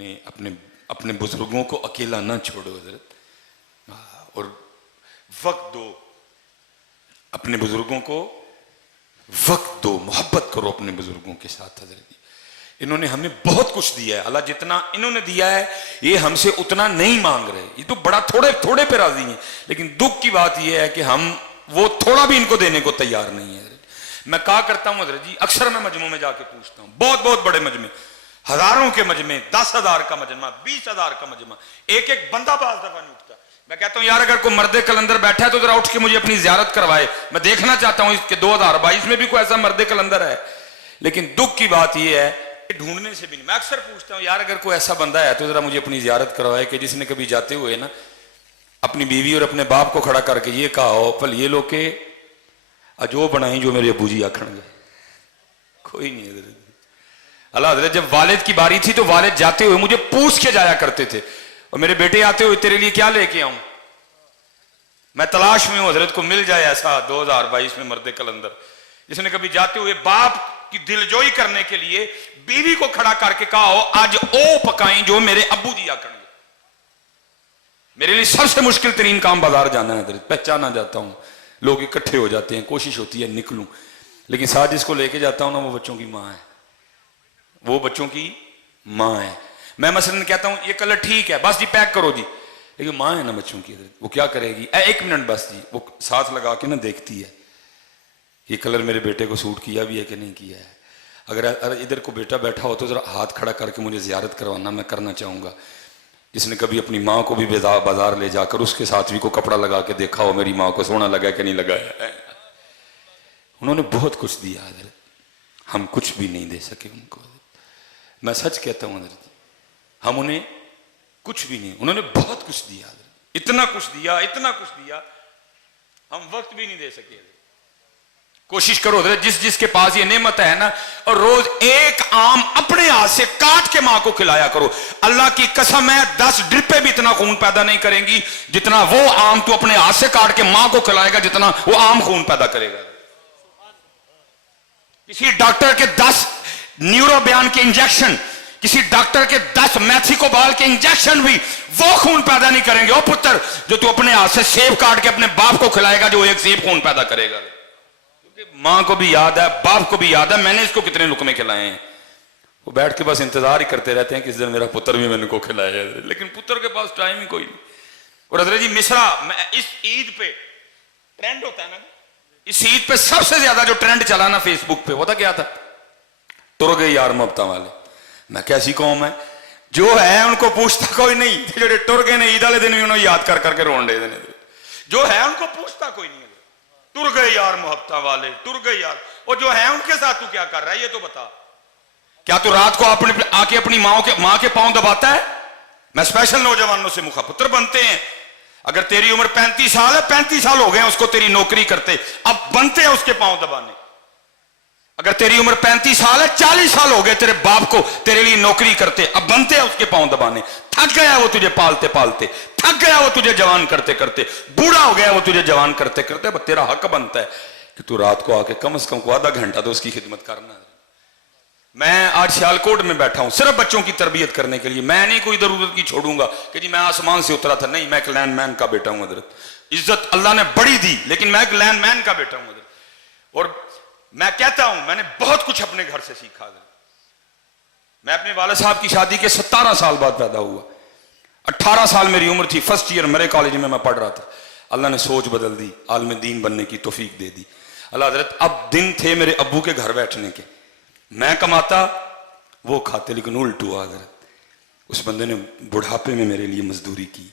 अपने अपने अपने बुजुर्गों को अकेला ना छोड़ो हजरत, और वक्त दो अपने बुजुर्गों को, वक्त दो, मोहब्बत करो अपने बुजुर्गों के साथ। हजरत इन्होंने हमें बहुत कुछ दिया है, अल्लाह जितना इन्होंने दिया है ये हमसे उतना नहीं मांग रहे, ये तो बड़ा थोड़े थोड़े पे राजी हैं, लेकिन दुख की बात ये है कि हम वो थोड़ा भी इनको देने को तैयार नहीं है। मैं कहा करता हूं हजरत जी, अक्सर मैं मजमू में जाके पूछता हूं, बहुत बहुत बड़े मजमे, हजारों के मजमे, 10,000 का मजमा, 20,000 का मजमा, एक एक बंदा बाज दफा नहीं उठता। मैं कहता हूं यार अगर कोई मर्दे कलंदर बैठा है तो जरा उठ के मुझे अपनी जियारत करवाए, मैं देखना चाहता हूं इसके 2022 में भी कोई ऐसा मर्दे कलंदर है। लेकिन दुख की बात यह है ढूंढने से भी नहीं। मैं अक्सर पूछता हूं यार अगर कोई ऐसा बंदा है तो जरा मुझे अपनी जियारत करवाए कि जिसने कभी जाते हुए ना अपनी बीवी और अपने बाप को खड़ा करके ये कहा हो पल ये लोग के अजो बनाई जो मेरे अबू जी आखण गए, कोई नहीं है। अल्लाह हजरत जब वालिद की बारी थी तो वालिद जाते हुए मुझे पूछ के जाया करते थे, और मेरे बेटे आते हुए तेरे लिए क्या लेके आऊं, मैं तलाश में हूं हजरत को मिल जाए ऐसा 2022 में मर्दे कलंदर जिसने कभी जाते हुए बाप की दिलजोई करने के लिए बीवी को खड़ा करके कहा हो आज ओ पकाई जो मेरे अब्बू जी आकर। मेरे लिए सबसे मुश्किल तरीन काम बाजार जाना है हजरत, पहचाना जाता हूं, लोग इकट्ठे हो जाते हैं, कोशिश होती है निकलूं, लेकिन साथ जिसको लेके जाता हूं ना वो बच्चों की मां है, वो बच्चों की मां है। मैं मसलन कहता हूं ये कलर ठीक है बस जी पैक करो जी, लेकिन मां है ना बच्चों की, वो क्या करेगी, 1 मिनट बस जी, वो साथ लगा के ना देखती है ये कलर मेरे बेटे को सूट किया भी है कि नहीं किया है। अगर इधर को बेटा बैठा हो तो जरा हाथ खड़ा करके मुझे जियारत करवाना, मैं करना चाहूंगा। जिसने कभी अपनी माँ को भी बाजार ले जाकर उसके साथ भी को कपड़ा लगा के देखा हो मेरी माँ को सोना लगा कि नहीं लगाया, उन्होंने बहुत कुछ दिया हजरत, हम कुछ भी नहीं दे सके उनको। मैं सच कहता हूं हजरत हम उन्हें कुछ भी नहीं, उन्होंने बहुत कुछ दिया हजरत, इतना कुछ दिया, इतना कुछ दिया, हम वक्त भी नहीं दे सके। कोशिश करो हजरत जिस जिसके पास ये नेमत है ना, और रोज एक आम अपने हाथ से काट के मां को खिलाया करो। अल्लाह की कसम है 10 ड्रिपें भी इतना खून पैदा नहीं करेंगी जितना वो आम तू अपने हाथ से काट के मां को खिलाएगा, जितना वो आम खून पैदा करेगा। किसी डॉक्टर के 10 न्यूरो बयान के इंजेक्शन, किसी डॉक्टर के 10 मैथिकोबाल के इंजेक्शन भी वो खून पैदा नहीं करेंगे ओ पुत्र जो तू अपने हाथ से सेब काट के अपने बाप को खिलाएगा, जो एक सेब खून पैदा करेगा। मां को भी याद है, बाप को भी याद है मैंने इसको कितने लुकमे खिलाए हैं, वो बैठ के बस इंतजार ही करते रहते हैं किस दिन मेरा पुत्र भी मैंने को खिलाया, लेकिन पुत्र के पास टाइम ही कोई नहीं। और हजरत जी मिसरा इस ईद पे ट्रेंड होता है ना, इस ईद पे सबसे ज्यादा जो ट्रेंड चला ना फेसबुक पे, पता क्या था, तुर गए यार मोहब्बत वाले। मैं कैसी कौम है जो है उनको पूछता कोई नहीं, जो टुर गए ने ईद वाले दिन भी उन्होंने याद कर करके रोन दे देने, जो है उनको पूछता कोई नहीं। तुर गए यार मोहब्बत वाले, तुर गए यार, और जो है उनके साथ तू क्या कर रहा है ये तो बता। क्या तू रात को अपने आके अपनी मां के पांव दबाता है? मैं स्पेशल नौजवानों से मुखापुत्र बनते हैं, अगर तेरी उम्र 35 साल है, 35 साल हो गए उसको तेरी नौकरी करते, अब बनते हैं उसके पांव दबाने। अगर तेरी उम्र 35 साल है, 40 साल हो गए तेरे बाप को तेरे लिए नौकरी करते, अब बनते हैं उसके पांव दबाने। थक गया वो तुझे पालते पालते, थक गया वो तुझे जवान करते करते, बूढ़ा हो गया वो तुझे जवान करते करते, अब तेरा हक बनता है कि तू रात को आके कम से कम को आधा घंटा तो उसकी खिदमत करना है। मैं आज सियालकोट में बैठा हूं सिर्फ बच्चों की तरबियत करने के लिए, मैं नहीं कोई जरूरत की छोड़ूंगा कि जी मैं आसमान से उतरा था, नहीं, मैं एक लैंडमैन का बेटा हूं हजरत, इज्जत अल्लाह ने बड़ी दी लेकिन मैं एक लैंडमैन का बेटा हूं हजरत। और मैं कहता हूं मैंने बहुत कुछ अपने घर से सीखा हजरत। मैं अपने वाले साहब की शादी के 17 साल बाद पैदा हुआ, 18 साल मेरी उम्र थी, फर्स्ट ईयर मेरे कॉलेज में मैं पढ़ रहा था, अल्लाह ने सोच बदल दी, आलिम दीन बनने की तौफीक दे दी अल्लाह हजरत। अब दिन थे मेरे अब्बू के घर बैठने के, मैं कमाता वो खाते, लेकिन उल्ट हुआ हजरत, उस बंदे ने बुढ़ापे में मेरे लिए मजदूरी की।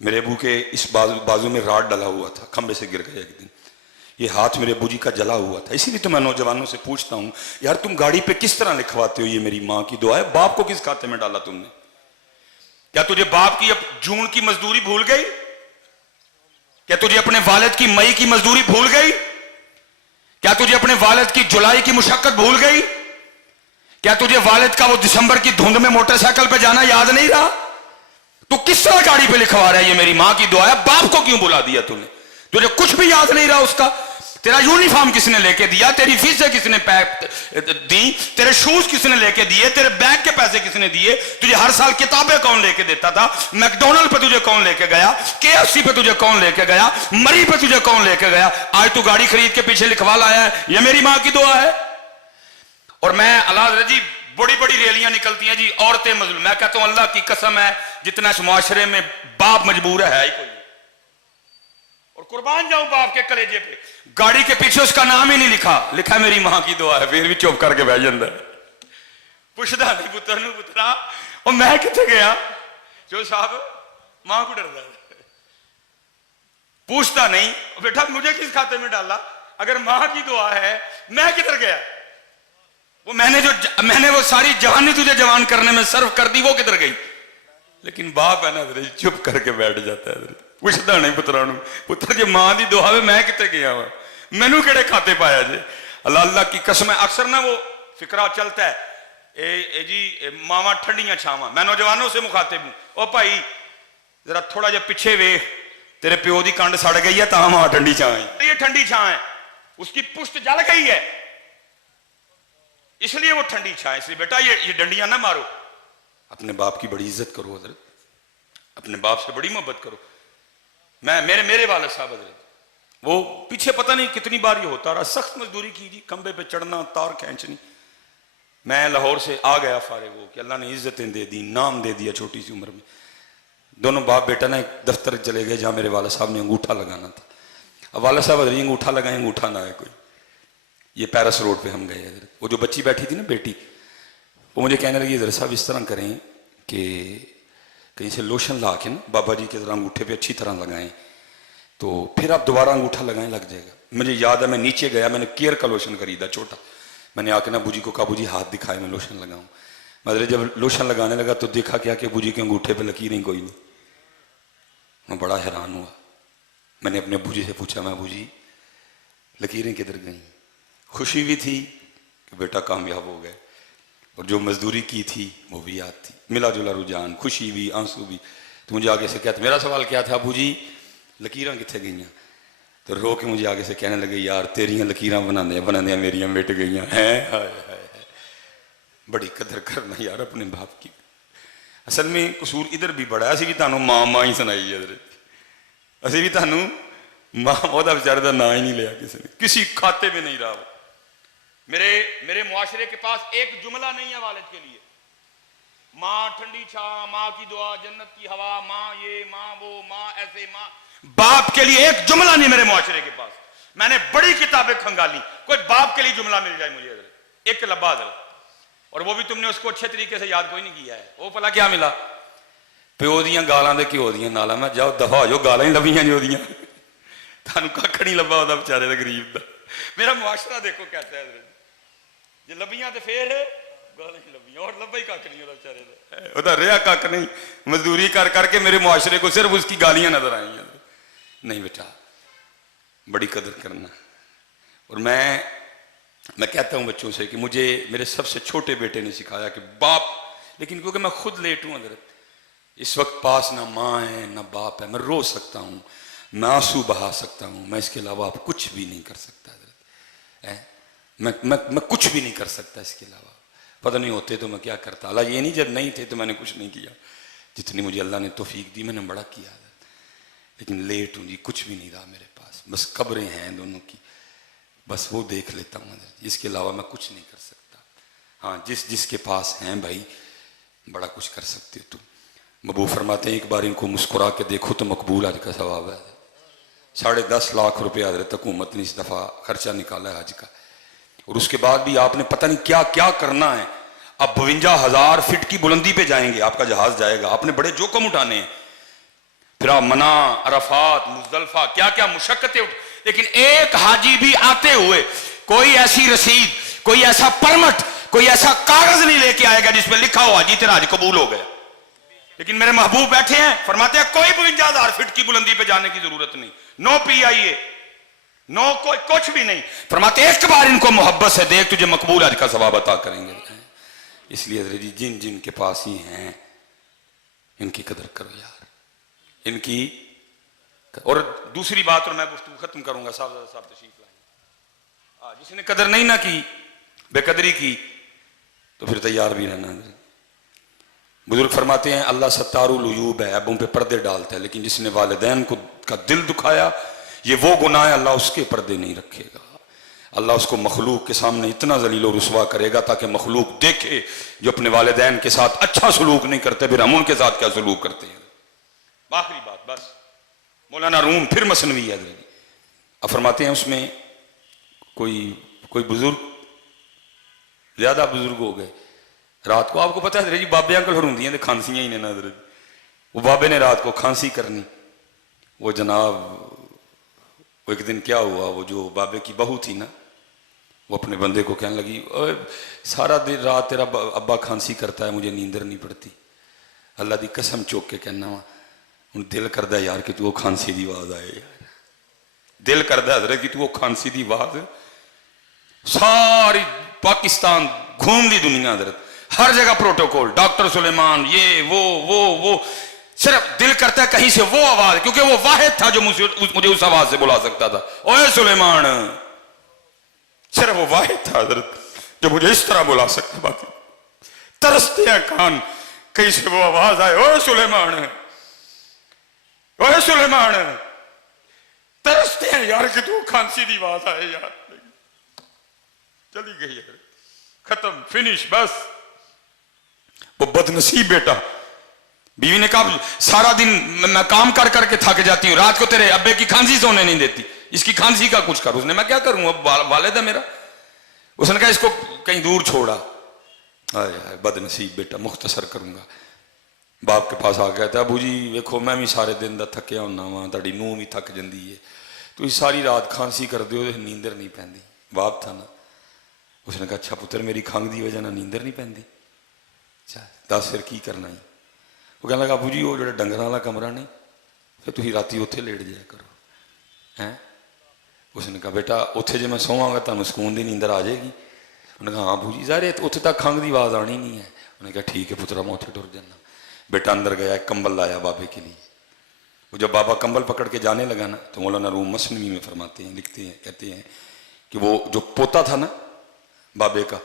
मेरे अब्बू के इस बाजू में राड डला हुआ था, खंबे से गिर गया एक दिन, ये हाथ मेरे अब्बू जी का जला हुआ था। इसीलिए तो मैं नौजवानों से पूछता हूं यार तुम गाड़ी पे किस तरह लिखवाते हो ये मेरी मां की दुआ है, बाप को किस खाते में डाला तुमने? क्या तुझे बाप की अब जून की मजदूरी भूल गई? क्या तुझे अपने वालिद की मई की मजदूरी भूल गई? क्या तुझे अपने वालिद की जुलाई की मुशक्कत भूल गई? क्या तुझे वालिद का वो दिसंबर की धुंध में मोटरसाइकिल पे जाना याद नहीं रहा? तू किस तरह गाड़ी पे लिखवा रहा है ये मेरी मां की दुआ है, बाप को क्यों बुला दिया तूने? तुझे कुछ भी याद नहीं रहा उसका? तेरा यूनिफॉर्म किसने लेके दिया, तेरी फीसें किसने दी, तेरे शूज किसने लेके दिए, तेरे बैग के पैसे किसने दिए, तुझे हर साल किताबें कौन लेके देता था, मैकडोनल्ड पे तुझे कौन लेके गया, केएफसी पे तुझे कौन लेके गया, मरी पे तुझे कौन लेके गया, आज तू गाड़ी खरीद के पीछे लिखवा लाया है ये मेरी मां की दुआ है। और मैं अल्लाह जी बड़ी बड़ी रैलियां निकलती हैं जी, औरतें मजलूम, मैं कहता हूं अल्लाह की कसम है जितना इस मुआशरे में बाप मजबूर है ही कोई, और कुर्बान जाऊं बाप के कलेजे पे, गाड़ी के पीछे उसका नाम ही नहीं लिखा, लिखा मेरी मां की दुआ है, फिर भी चुप करके बह जाता है, पुछदा नहीं पुत्र नूं पुत्रा और मैं किथे गया, जो साहब मां को डरदा पूछता नहीं बेटा मुझे किस खाते में डाला, अगर मां की दुआ है मैं किधर गया, वो मैंने वो सारी जवानी तुझे जवान करने में सर्व कर दी, वो किधर गई। लेकिन बाप है ना चुप करके बैठ जाता है, पुछदा नहीं पुत्रा नूं पुत्र जी मां की दुआ मैं कितने गया वा, मैनू केड़े खाते पाया जे। अल्लाह अल्लाह की कसम है, अक्सर ना वो फिक्रा चलता है जी मावा ठंडियां छावां, मैं नौजवानों से मुखातिब हूं, ओ भाई जरा थोड़ा जा पीछे वे, तेरे प्यो की कंड सड़ गई है तां मां ठंडी छां है, ये ठंडी छां है, उसकी पुष्ट जल गई है इसलिए वो ठंडी छां है, इसलिए बेटा ये डंडियां ना मारो, अपने बाप की बड़ी इज्जत करो हजरत, अपने बाप से बड़ी मोहब्बत करो। मैं मेरे वाले साहब हजरत वो पीछे पता नहीं कितनी बार ये होता रहा, सख्त मजदूरी की जी, खंबे पे चढ़ना तार खींचनी, मैं लाहौर से आ गया फारिग हो कि अल्लाह ने इज्जतें दे दी, नाम दे दिया छोटी सी उम्र में। दोनों बाप बेटा ना एक दफ्तर चले गए जहां मेरे वाला साहब ने अंगूठा लगाना था, अब वाला साहब हजरत अंगूठा लगाए, अंगूठा ना आए कोई, ये पैरिस रोड पे हम गए, वो जो बच्ची बैठी थी ना बेटी, वो मुझे कहने लगी इधर साहब इस तरह करें कि कहीं से लोशन ला के ना बाबा जी के तरह अंगूठे पे अच्छी तरह लगाएं तो फिर आप दोबारा अंगूठा लगाएं लग जाएगा। मुझे याद है मैं नीचे गया, मैंने केयर का लोशन खरीदा छोटा, मैंने आके ना बूजी को कहा बूजी हाथ दिखाए मैं लोशन लगाऊं, मतलब जब लोशन लगाने लगा तो देखा क्या कि बूजी के अंगूठे पे लकीरें कोई नहीं, मैं बड़ा हैरान हुआ, मैंने अपने बूजी से पूछा मैं बूजी लकीरें किधर गई, खुशी भी थी कि बेटा कामयाब हो गए और जो मजदूरी की थी वो भी याद थी, मिला जुला रुझान, खुशी भी आंसू भी। तो मुझे आगे से कहते, मेरा सवाल क्या था बूजी लकीरां कित्थे गई, तो रो के मुझे आगे से कहने लगे यार तेरियां लकीरां बनाने मेरियां मिट गई हैं, हाय हाय बड़ी कदर करना यार अपने बाप की। असल में कसूर इधर भी बड़ा, असी भी तुहानू मां मां ही सुनाई है, असी भी तुहानू मां ओहदा बेचारे दा नाम ही नहीं लिया किसी ने, किसी खाते में नहीं रहा वो। मेरे मुआशरे के पास एक जुमला नहीं है वालिद के लिए, माँ ठंडी छां, माँ की दुआ, जन्नत की हवा, माँ ये माँ वो माँ ऐसे, माँ बाप के लिए एक जुमला नहीं मेरे मुआशरे के पास। मैंने बड़ी किताबें खंगाली, कोई बाप के लिए जुमला मिल जाए मुझे एक लब्बा दल, और वो भी तुमने उसको अच्छे तरीके से याद कोई नहीं किया है। वो भला क्या मिला, प्यो दियां गालां दे घ्यो दियां नालां, मैं जाओ दफा हो जाओ, गालां ही लभियां जो दियां, थानू कख नहीं लभा ओहदा बेचारे दा गरीब दा। मेरा मुआशरा देखो कहता है जे लभियां तो फिर गालां ही लभियां, और लभा ही कख नहीं ओहदा बेचारे दा, ओहदा रेहा कख नहीं, मजदूरी कर करके मेरे मुआशरे को सिर्फ उसकी गालियां नजर आई। नहीं बेटा बड़ी कदर करना। और मैं कहता हूं बच्चों से कि मुझे मेरे सबसे छोटे बेटे ने सिखाया कि बाप, लेकिन क्योंकि मैं खुद लेट हूं हजरत, इस वक्त पास ना माँ है ना बाप है, मैं रो सकता हूं, मैं आंसू बहा सकता हूं, मैं इसके अलावा आप कुछ भी नहीं कर सकता हजरत, मैं कुछ भी नहीं कर सकता इसके अलावा। पता नहीं होते तो मैं क्या करता, अल्लाह ये नहीं जब नहीं थे तो मैंने कुछ नहीं किया, जितनी मुझे अल्लाह ने तौफीक दी मैंने बड़ा किया, लेकिन लेट हूं जी, कुछ भी नहीं रहा मेरे पास, बस कब्रें हैं दोनों की, बस वो देख लेता हूँ, इसके अलावा मैं कुछ नहीं कर सकता। हाँ जिसके पास हैं भाई बड़ा कुछ कर सकते हो तुम। मबू फरमाते हैं एक बार इनको मुस्कुरा के देखो तो मकबूल हज का सवाब है। 10.5 लाख रुपया हजरत हुकूमत ने इस दफ़ा खर्चा निकाला है हज का, और उसके बाद भी आपने पता नहीं क्या क्या करना है। अब 52,000 फीट की बुलंदी पे जाएंगे, आपका जहाज जाएगा, आपने बड़े जोखम उठाने हैं, फिर आप मना, अरफात, मुजदलफा, क्या क्या मुशक्कतें उठ, लेकिन एक हाजी भी आते हुए कोई ऐसी रसीद, कोई ऐसा परमिट, कोई ऐसा कागज नहीं लेके आएगा जिसमें लिखा हो हाजी तेरा हज कबूल हो गया। लेकिन मेरे महबूब बैठे हैं, फरमाते हैं कोई 52,000 फीट की बुलंदी पे जाने की जरूरत नहीं, नो PIA, नो कोई कुछ भी नहीं, फरमाते एक बार इनको मोहब्बत से देख तुझे मकबूल हज का सवाब अता करेंगे। इसलिए जिन जिन के पास ही हैं इनकी कदर करो यार, इनकी। और दूसरी बात, और मैं गुफ्तगू खत्म करूंगा, साहब तशरीफ लाएं। जिसने कदर नहीं ना की, बेकदरी की, तो फिर तैयार भी रहना। बुजुर्ग फरमाते हैं अल्लाह सत्तारुल उयूब है, ऐबों पे पर्दे डालता है, लेकिन जिसने वालिदैन को का दिल दुखाया, ये वो गुनाह है, अल्लाह उसके पर्दे नहीं रखेगा। अल्लाह उसको मखलूक के सामने इतना जलील और रुसवा करेगा ताकि मखलूक देखे जो अपने वालिदैन के साथ अच्छा सलूक नहीं करते, फिर हम उनके साथ क्या सलूक करते हैं। आखिरी बात बस, मौलाना रूम फिर मसनवी है। अब फरमाते हैं उसमें कोई बुजुर्ग, ज्यादा बुजुर्ग हो गए, रात को आपको पता है जी बाबे अंकल होंगी ने खांसियां ही ने नजर, वो बाबे ने रात को खांसी करनी। वो जनाब वो एक दिन क्या हुआ, वो जो बाबे की बहू थी ना, वो अपने बंदे को कहने लगी, सारा दिन रात तेरा अब्बा खांसी करता है, मुझे नींदर नहीं पड़ती। अल्लाह की कसम चौक के कहना वा, हूँ दिल करता यार कि तू वो खांसी की आवाज आए यार, दिल करता हजरत कि तू वो खांसी की आवाज सारी पाकिस्तान घूम दी दुनिया हजरत, हर जगह प्रोटोकॉल, डॉक्टर सुलेमान, ये वो सिर्फ दिल करता है कहीं से वो आवाज, क्योंकि वो वाहिद था जो मुझे उस आवाज से बुला सकता था। ओए सुलेमान, सिर्फ वो वाहिद था हजरत जो मुझे इस तरह बुला सकता। बाकी तरसते हैं कान कहीं से वो आवाज आए, ओए सुलेमान, ओए सुलेमान, तरसते हैं यार कि तू खांसी की आवाज आए यार। चली गई यार, खत्म, फिनिश, बस। वो बदनसीब बेटा, बीवी ने कहा सारा दिन मैं काम कर करके थक जाती हूँ, रात को तेरे अब्बे की खांसी सोने नहीं देती, इसकी खांसी का कुछ कर। उसने, मैं क्या करूं, अब वालिद है मेरा। उसने कहा इसको कहीं दूर छोड़ा। यार बदनसीब बेटा, मुख्तसर करूंगा। बाप के पास आ गया था, अबू जी वेखो मैं भी सारे दिन का थकिया होना वा, तुहाडी नूंह भी थक जाती है, तुम सारी रात खांसी कर दो, नींदर नहीं पैंदी। बाप था ना, उसने कहा अच्छा पुत्र मेरी खंघ की वजह नींदर नहीं पैंदी, अच्छा दस फिर की करना ही। वो कहने लगा अबू जी वो जो डंगर वाला कमरा नहीं, फिर तुम राती उत्थे लेट जाया करो हैं। उसने कहा बेटा उत्थे जो मैं सोवांगा तुहानू सुकून की नींदर आ जाएगी। उन्हें कहा हाँ अबू जी ज़ाहिर उत्थे तक खंघ की आवाज़ आनी नहीं है। उन्हें कहा ठीक है पुत्रा, मैं उत्थे टुर जाना। बेटा अंदर गया, कंबल लाया बाबे के लिए। वो जब बाबा कंबल पकड़ के जाने लगा ना, तो मौलाना रूम मसनवी में फरमाते हैं, लिखते हैं, कहते हैं कि वो जो पोता था ना बाबे का,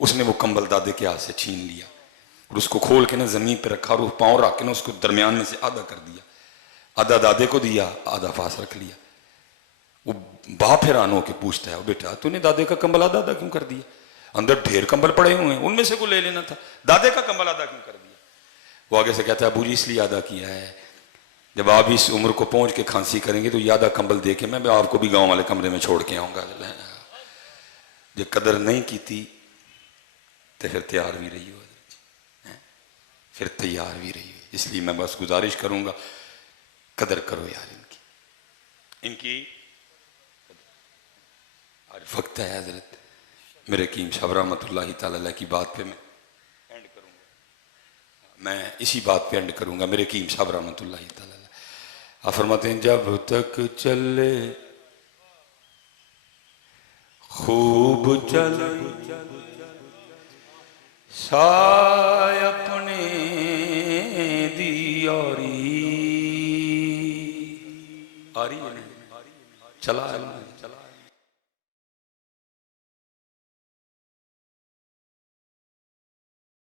उसने वो कंबल दादे के हाथ से छीन लिया और उसको खोल के ना जमीन पे रखा और पाँव रख के ना उसको दरमियान में से आधा कर दिया, आधा दादे को दिया, आधा पास रख लिया। वो बाप हैरान होके पूछता है, बेटा तूने दादे का कंबल आधा आधा क्यों कर दिया, अंदर ढेर कंबल पड़े हुए हैं, उनमें से को ले लेना था, दादे का कंबल आधा क्यों कर दिया। वो आगे से कहता है अबू जी इसलिए आधा किया है, जब आप इस उम्र को पहुंच के खांसी करेंगे तो ये आधा कंबल दे के मैं आपको भी गाँव वाले कमरे में छोड़ के आऊँगा। जो कदर नहीं की थी तो फिर तैयार भी रही हो, फिर तैयार भी रही हो। इसलिए मैं बस गुजारिश करूंगा कदर करो यार इनकी। आज वक्त है हजरत मेरे कीम साहब रहमतुल्लाहि तआला की बात पे मैं एंड करूंगा, मैं इसी बात पे एंड करूंगा। मेरे कीम साहब रहमतुल्लाहि तआला आप फरमाते हैं जब तक चले खूब चले साय अपने दी आ रही है, चला